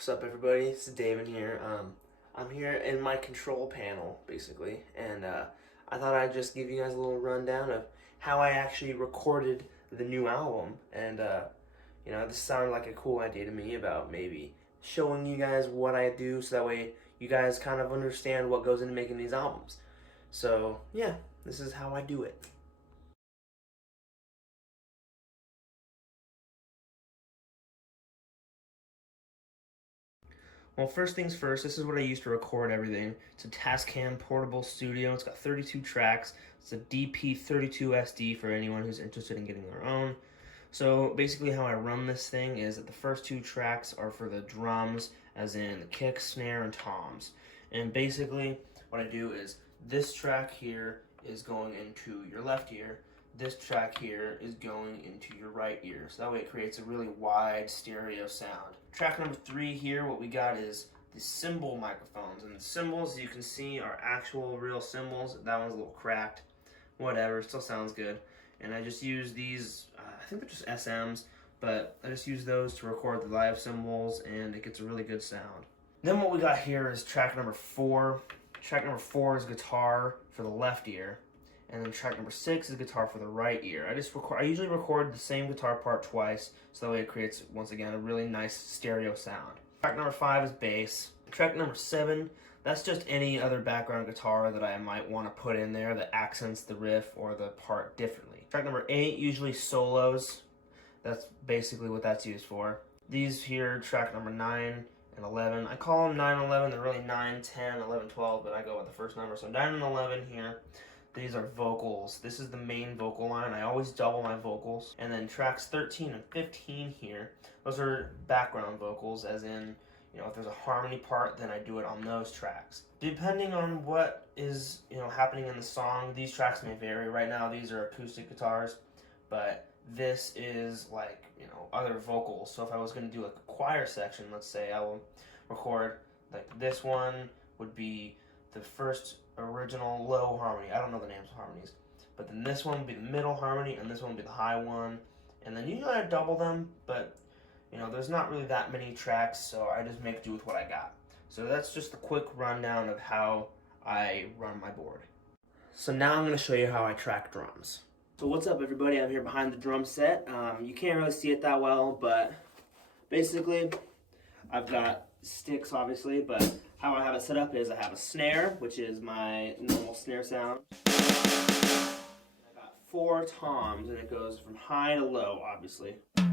What's up, everybody? This is Davin here. I'm here in my control panel, basically, and I thought I'd just give you guys a little rundown of how I actually recorded the new album. And this sounded like a cool idea to me about maybe showing you guys what I do, so that way you guys kind of understand what goes into making these albums. So yeah, this is how I do it. Well, first things first, this is what I use to record everything. It's a Tascam portable studio. It's got 32 tracks. It's a DP32SD for anyone who's interested in getting their own. So basically how I run this thing is that the first two tracks are for the drums, as in the kick, snare, and toms. And basically what I do is this track here is going into your left ear. This track here is going into your right ear, so that way it creates a really wide stereo sound. Track number 3 here, what we got is the cymbal microphones, and the cymbals you can see are actual real cymbals. That one's a little cracked, whatever, still sounds good. And I just use these, I think they're just SMs, but I just use those to record the live cymbals, and it gets a really good sound. Then what we got here is track number 4. Track number 4 is guitar for the left ear. And then track number 6 is guitar for the right ear. I usually record the same guitar part twice, so that way it creates, once again, a really nice stereo sound. Track number 5 is bass. Track number 7, that's just any other background guitar that I might want to put in there that accents the riff or the part differently. Track number 8, usually solos. That's basically what that's used for. These here, track number 9 and 11. I call them 9 and 11. They're really 9, 10, 11, 12, but I go with the first number. So 9 and 11 here. These are vocals. This is the main vocal line. I always double my vocals. And then tracks 13 and 15 here, those are background vocals, as in, if there's a harmony part, then I do it on those tracks. Depending on what is, happening in the song, these tracks may vary. Right now, these are acoustic guitars, but this is like, other vocals. So if I was going to do like a choir section, let's say, I will record, like this one would be the first original low harmony. I don't know the names of harmonies. But then this one would be the middle harmony, and this one would be the high one. And then usually I double them, but, there's not really that many tracks, so I just make do with what I got. So that's just a quick rundown of how I run my board. So now I'm going to show you how I track drums. So what's up, everybody? I'm here behind the drum set. You can't really see it that well, but basically I've got sticks, obviously, but how I have it set up is I have a snare, which is my normal snare sound. I got 4 toms, and it goes from high to low, obviously. Right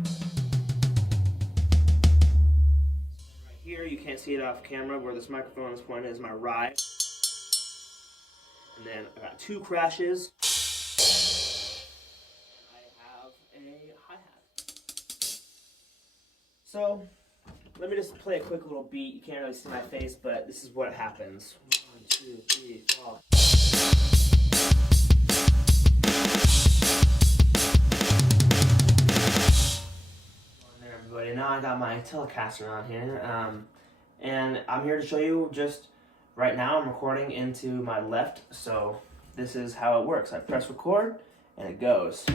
here, you can't see it off camera, where this microphone is pointed is my ride. And then I got 2 crashes. And I have a hi-hat. So let me just play a quick little beat. You can't really see my face, but this is what happens. 1, 2, 3, 4. There, everybody. Now I got my Telecaster on here, and I'm here to show you just right now. I'm recording into my left, so this is how it works. I press record, and it goes.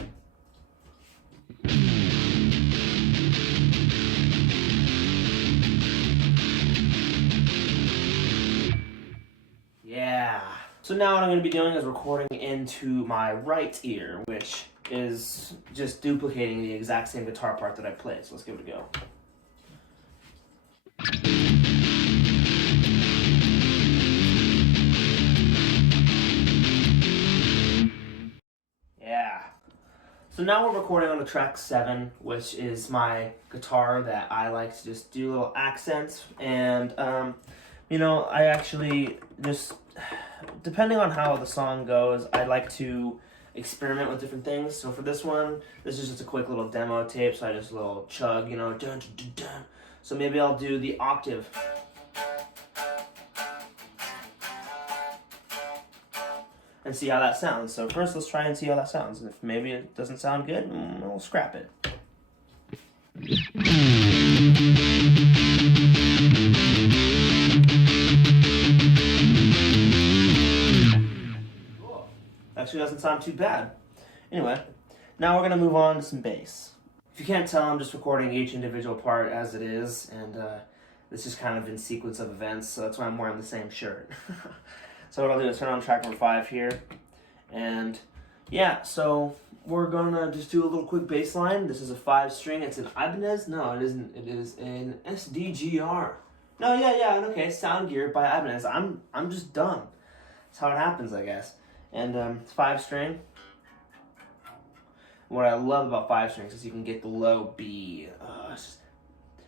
Yeah. So now what I'm going to be doing is recording into my right ear, which is just duplicating the exact same guitar part that I played. So let's give it a go. Yeah. So now we're recording on the track 7, which is my guitar that I like to just do little accents. And, I actually just, depending on how the song goes, I like to experiment with different things. So for this one, this is just a quick little demo tape, so I just a little chug, dun, dun, dun, dun. So maybe I'll do the octave. And see how that sounds. So first, let's try and see how that sounds. And if maybe it doesn't sound good, we'll scrap it. Actually doesn't sound too bad. Anyway, now we're going to move on to some bass. If you can't tell, I'm just recording each individual part as it is, and This is kind of in sequence of events, so that's why I'm wearing the same shirt. So what I'll do is turn on track number 5 here, and yeah, so we're gonna just do a little quick bass line. This is a 5-string. It's an Ibanez. No, it isn't. It is an SDGR. No, yeah, okay. Sound gear by Ibanez. I'm just dumb. That's how it happens, I guess. And it's 5-string. What I love about 5 strings is you can get the low B. It just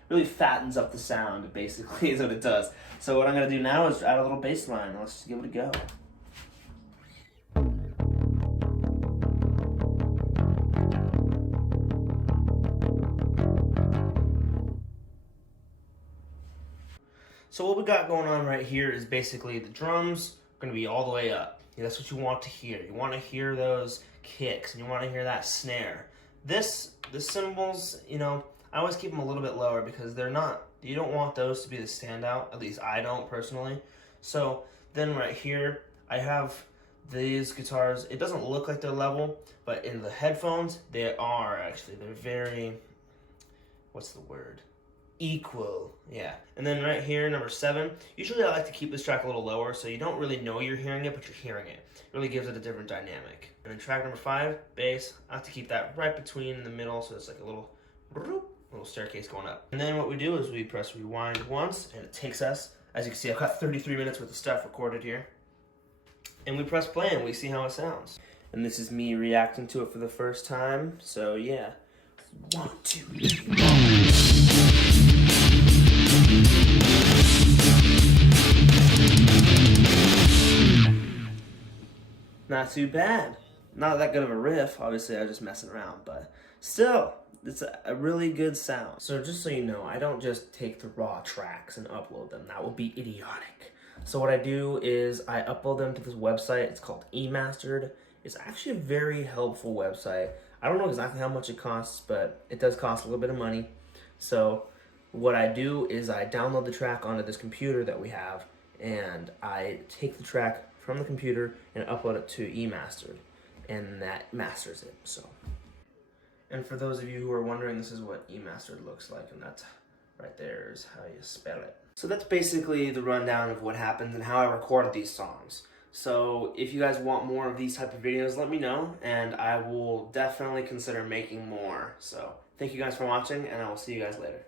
really fattens up the sound, basically, is what it does. So what I'm going to do now is add a little bass line. Let's just give it a go. So what we got going on right here is basically the drums are going to be all the way up. That's what you want to hear. You want to hear those kicks, and you want to hear that snare. The cymbals, I always keep them a little bit lower because you don't want those to be the standout. At least I don't personally. So then right here, I have these guitars. It doesn't look like they're level, but in the headphones, they are actually. They're very, what's the word? Equal, yeah. And then right here, number 7, usually I like to keep this track a little lower so you don't really know you're hearing it, but you're hearing it. It really gives it a different dynamic. And then track number 5, bass, I have to keep that right between the middle so it's like a little staircase going up. And then what we do is we press rewind once, and it takes us, as you can see, I've got 33 minutes worth of stuff recorded here. And we press play and we see how it sounds. And this is me reacting to it for the first time, so yeah. 1, 2, 3. Not too bad. Not that good of a riff. Obviously, I was just messing around, but still, it's a really good sound. So just so you know, I don't just take the raw tracks and upload them. That would be idiotic. So what I do is I upload them to this website. It's called eMastered. It's actually a very helpful website. I don't know exactly how much it costs, but it does cost a little bit of money. So what I do is I download the track onto this computer that we have, and I take the track from the computer and upload it to eMastered, and that masters it. So, and for those of you who are wondering, this is what eMastered looks like, and that's right there is how you spell it. So that's basically the rundown of what happened and how I recorded these songs. So if you guys want more of these type of videos, let me know, and I will definitely consider making more. So thank you guys for watching, and I will see you guys later.